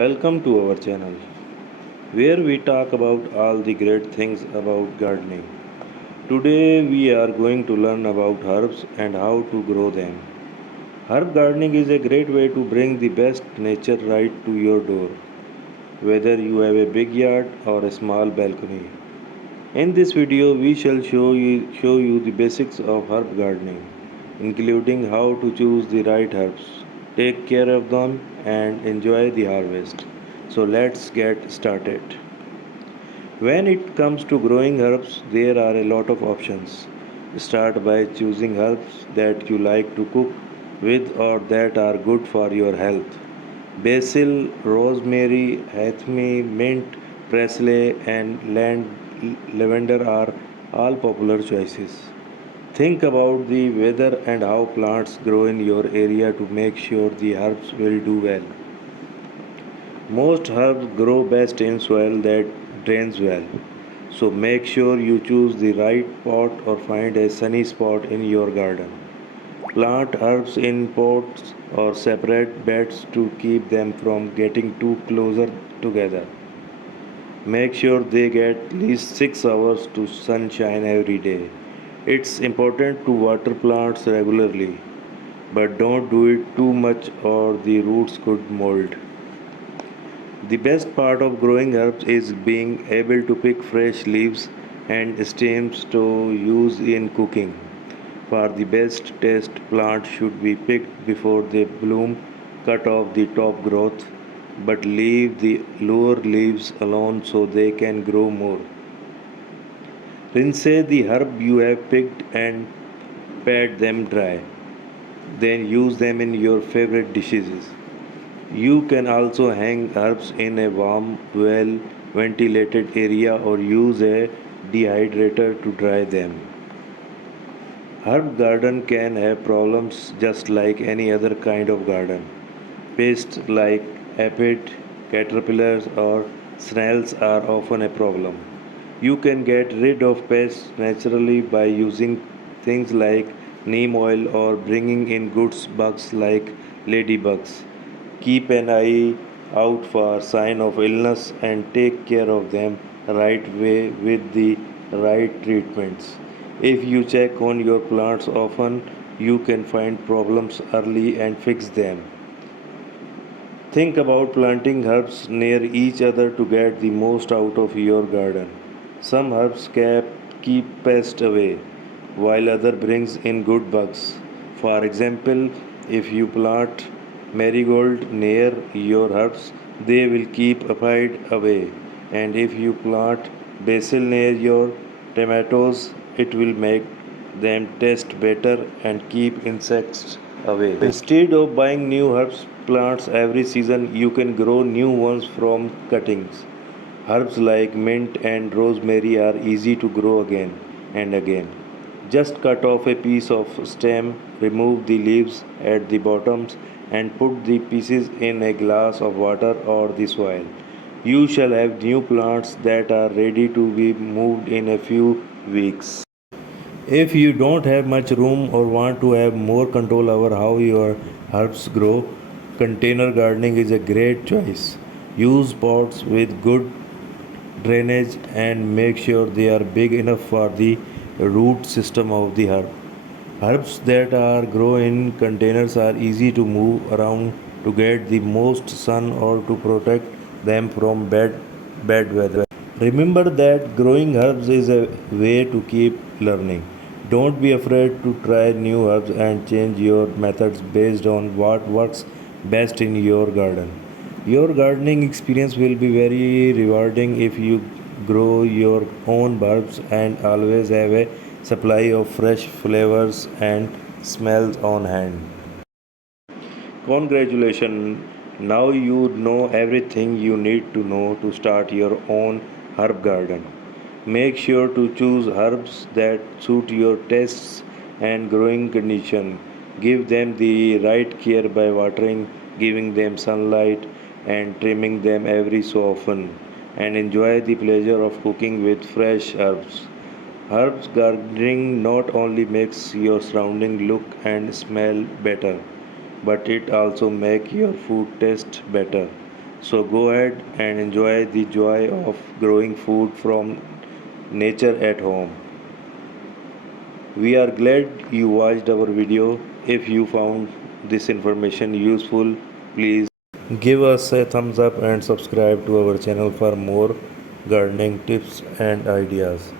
Welcome to our channel where we talk about all the great things about gardening. Today we are going to learn about herbs and how to grow them. Herb gardening is a great way to bring the best nature right to your door, whether you have a big yard or a small balcony. In this video we shall show you the basics of herb gardening, including how to choose the right herbs, take care of them and enjoy the harvest. So let's get started. When it comes to growing herbs, there are a lot of options. Start by choosing herbs that you like to cook with or that are good for your health. Basil, rosemary, thyme, mint, parsley, and lavender are all popular choices. Think about the weather and how plants grow in your area to make sure the herbs will do well. Most herbs grow best in soil that drains well. So make sure you choose the right pot or find a sunny spot in your garden. Plant herbs in pots or separate beds to keep them from getting too closer together. Make sure they get at least 6 hours to sunshine every day. It's important to water plants regularly, but don't do it too much or the roots could mold. The best part of growing herbs is being able to pick fresh leaves and stems to use in cooking. For the best taste, plants should be picked before they bloom. Cut off the top growth, but leave the lower leaves alone so they can grow more. Rinse the herb you have picked and pat them dry. Then use them in your favorite dishes. You can also hang herbs in a warm, well ventilated area or use a dehydrator to dry them. Herb garden can have problems just like any other kind of garden. Pests like aphid, caterpillars, or snails are often a problem. You can get rid of pests naturally by using things like neem oil or bringing in good bugs like ladybugs. Keep an eye out for sign of illness and take care of them right way with the right treatments. If you check on your plants often, you can find problems early and fix them. Think about planting herbs near each other to get the most out of your garden. Some herbs keep pests away, while other brings in good bugs. For example, if you plant marigold near your herbs, they will keep aphid away. And if you plant basil near your tomatoes, it will make them taste better and keep insects away. Instead of buying new herbs plants every season, you can grow new ones from cuttings. Herbs like mint and rosemary are easy to grow again and again. Just cut off a piece of stem, remove the leaves at the bottoms, and put the pieces in a glass of water or the soil. You shall have new plants that are ready to be moved in a few weeks. If you don't have much room or want to have more control over how your herbs grow, container gardening is a great choice. Use pots with good drainage and make sure they are big enough for the root system of the herb. Herbs that are grown in containers are easy to move around to get the most sun or to protect them from bad weather. Remember that growing herbs is a way to keep learning. Don't be afraid to try new herbs and change your methods based on what works best in your garden. Your gardening experience will be very rewarding if you grow your own herbs and always have a supply of fresh flavors and smells on hand. Congratulations! Now you know everything you need to know to start your own herb garden. Make sure to choose herbs that suit your tastes and growing condition. Give them the right care by watering, giving them sunlight, and trimming them every so often. And enjoy the pleasure of cooking with fresh herbs. Herbs gardening not only makes your surrounding look and smell better, but it also make your food taste better. So go ahead and enjoy the joy of growing food from nature at home. We are glad you watched our video. If you found this information useful, please give us a thumbs up and subscribe to our channel for more gardening tips and ideas.